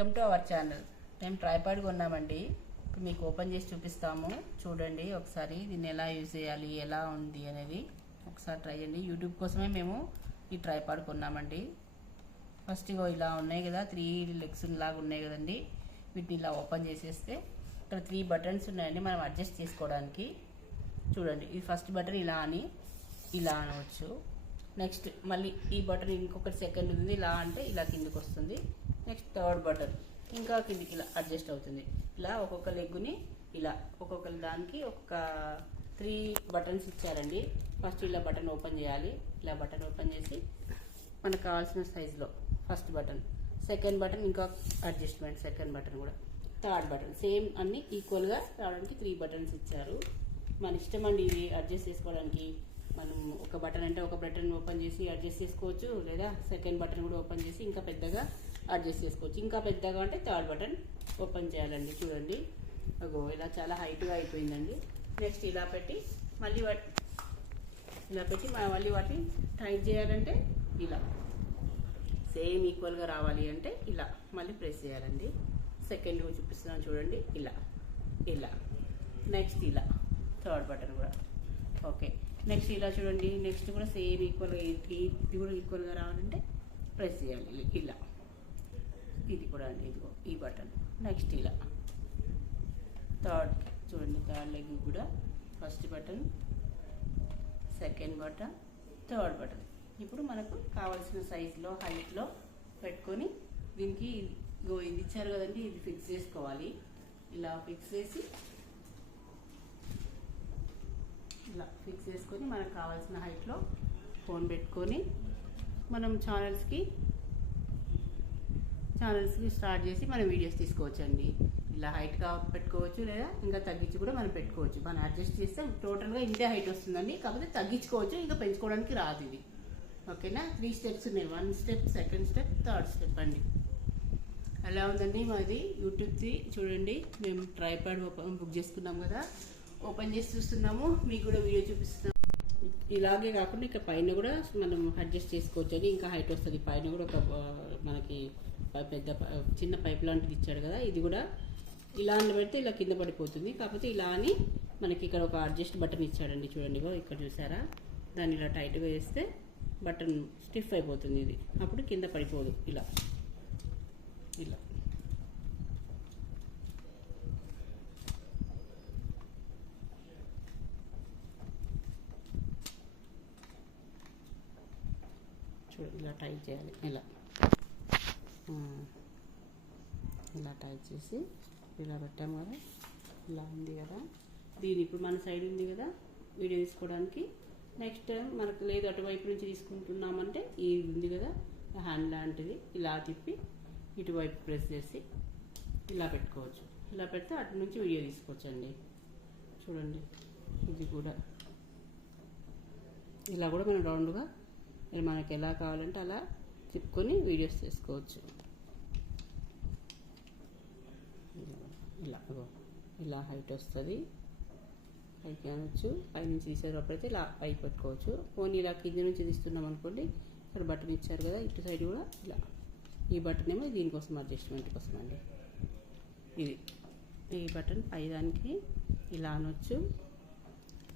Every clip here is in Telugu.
Welcome to our channel. మేము ట్రైపాడ్ కొన్నామండి. ఇప్పుడు మీకు ఓపెన్ చేసి చూపిస్తాము. చూడండి ఒకసారి దీన్ని ఎలా యూజ్ చేయాలి, ఎలా ఉంది అనేది ఒకసారి ట్రై చేయండి. యూట్యూబ్ కోసమే మేము ఈ ట్రైపాడ్ కొన్నామండి. ఫస్ట్ ఇలా ఉన్నాయి కదా, 3 లెగ్స్ లాగా ఉన్నాయి కదండి. వీటిని ఇలా ఓపెన్ చేసేస్తే ఇక్కడ 3 బటన్స్ ఉన్నాయండి మనం అడ్జస్ట్ చేసుకోవడానికి. చూడండి, ఈ ఫస్ట్ బటన్ ఇలా అనవచ్చు. నెక్స్ట్ మళ్ళీ ఈ బటన్ ఇంకొకటి సెకండ్ ఉంది, ఇలా అంటే ఇలా కిందికి వస్తుంది. నెక్స్ట్ థర్డ్ బటన్ ఇంకా కిందికి ఇలా అడ్జస్ట్ అవుతుంది. ఇలా ఒక్కొక్క లెగ్గుని ఇలా ఒక్కొక్క దానికి ఒక్కొక్క 3 బటన్స్ ఇచ్చారండి. ఫస్ట్ ఇలా బటన్ ఓపెన్ చేయాలి. ఇలా బటన్ ఓపెన్ చేసి మనకు కావాల్సిన సైజులో ఫస్ట్ బటన్, సెకండ్ బటన్ ఇంకా అడ్జస్ట్మెంట్, సెకండ్ బటన్ కూడా, థర్డ్ బటన్ సేమ్ అన్ని ఈక్వల్గా రావడానికి 3 బటన్స్ ఇచ్చారు. మన ఇష్టం అండి ఇది అడ్జస్ట్ చేసుకోవడానికి. మనం ఒక బటన్ అంటే ఒక బటన్ ఓపెన్ చేసి అడ్జస్ట్ చేసుకోవచ్చు, లేదా సెకండ్ బటన్ కూడా ఓపెన్ చేసి ఇంకా పెద్దగా అడ్జస్ట్ చేసుకోవచ్చు. ఇంకా పెద్దగా అంటే థర్డ్ బటన్ ఓపెన్ చేయాలండి. చూడండి అగో ఇలా చాలా హైట్గా అయిపోయిందండి. నెక్స్ట్ ఇలా పెట్టి మళ్ళీ వాటిని టైట్ చేయాలంటే ఇలా సేమ్ ఈక్వల్గా రావాలి అంటే ఇలా మళ్ళీ ప్రెస్ చేయాలండి. సెకండ్ చూపిస్తున్నాను చూడండి, ఇలా నెక్స్ట్ ఇలా థర్డ్ బటన్ కూడా ఓకే. నెక్స్ట్ ఇలా చూడండి, నెక్స్ట్ కూడా సేమ్ ఈక్వల్గా ఇది కూడా ఈక్వల్గా రావాలంటే ప్రెస్ చేయాలి ఇలా. ఇది కూడా అండి, ఇదిగో ఈ బటన్. నెక్స్ట్ ఇలా థర్డ్ చూడండి, థర్డ్ లెగ్ కూడా first button, second button, third button. ఇప్పుడు మనకు కావాల్సిన సైజులో హైట్లో పెట్టుకొని దీనికి ఇది ఇచ్చారు కదండి, ఇది ఫిక్స్ చేసుకోవాలి. ఇలా ఫిక్స్ చేసి ఇలా ఫిక్స్ చేసుకొని మనకు కావాల్సిన హైట్లో ఫోన్ పెట్టుకొని మనం ఛానల్స్కి స్టార్ట్ చేసి మనం వీడియోస్ తీసుకోవచ్చండి. ఇలా హైట్గా పెట్టుకోవచ్చు, లేదా ఇంకా తగ్గించి కూడా మనం పెట్టుకోవచ్చు. మనం అడ్జస్ట్ చేస్తే టోటల్గా ఇంతే హైట్ వస్తుందండి. కాకపోతే తగ్గించుకోవచ్చు, ఇంకా పెంచుకోవడానికి రాదు ఇది. ఓకేనా, 3 స్టెప్స్ ఉన్నాయి. 1 step, second step, third step అండి. ఎలా ఉందండి మాది యూట్యూబ్ది. చూడండి, మేము ట్రైపాడ్ బుక్ చేసుకున్నాం కదా, ఓపెన్ చేసి చూస్తున్నాము, మీకు కూడా వీడియో చూపిస్తున్నాము. ఇలాగే కాకుండా ఇక పైన కూడా మనం అడ్జస్ట్ చేసుకోవచ్చు అని, ఇంకా హైట్ వస్తుంది. పైన కూడా ఒక మనకి చిన్న పైప్ లాంటిది ఇచ్చాడు కదా, ఇది కూడా ఇలా అని పెడితే ఇలా కింద పడిపోతుంది. కాకపోతే ఇలా అని మనకి ఇక్కడ ఒక అడ్జస్ట్ బటన్ ఇచ్చాడండి. చూడండి ఇక్కడ చూసారా, దాన్ని ఇలా టైట్గా వేస్తే బటన్ స్టిఫ్ అయిపోతుంది. ఇది అప్పుడు కింద పడిపోదు. ఇలా ఇలా టైట్ చేయాలి. ఇలా టైట్ చేసి ఇలా పెట్టాము కదా, ఇలా ఉంది కదా. దీని ఇప్పుడు మన సైడ్ ఉంది కదా వీడియో తీసుకోవడానికి. నెక్స్ట్ టైం మనకు లేదు అటువైపు నుంచి తీసుకుంటున్నామంటే ఈ ఉంది కదా హ్యాండ్ లాంటిది, ఇలా తిప్పి ఇటువైపు ప్రెస్ చేసి ఇలా పెట్టుకోవచ్చు. ఇలా పెడితే అటు నుంచి వీడియో తీసుకోవచ్చు అండి. చూడండి, ఇది కూడా ఇలా కూడా మనం రౌండ్గా మనకి ఎలా కావాలంటే అలా తిప్పుకొని వీడియోస్ చేసుకోవచ్చు. ఇలా హైట్ వస్తుంది, పైకి అనొచ్చు. పైనుంచి తీసేటప్పుడైతే ఇలా పైకి పెట్టుకోవచ్చు. ఫోన్ ఇలా కింద నుంచి తీస్తున్నాం అనుకోండి, ఇక్కడ బటన్ ఇచ్చారు కదా, ఇటు సైడ్ కూడా ఇలా. ఈ బటన్ ఏమో దీనికోసం అడ్జస్ట్మెంట్ కోసం అండి. ఈ బటన్ పైదానికి ఇలా అనొచ్చు,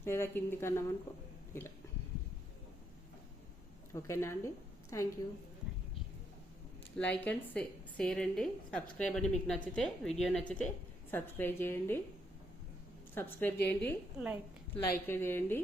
లేదా కిందికి అన్నామనుకో ఇలా. ఓకేనా అండి, thank you. Like and share అండి, సబ్స్క్రైబ్ అండి. మీకు నచ్చితే వీడియో నచ్చితే సబ్స్క్రైబ్ చేయండి, లైక్ చేయండి.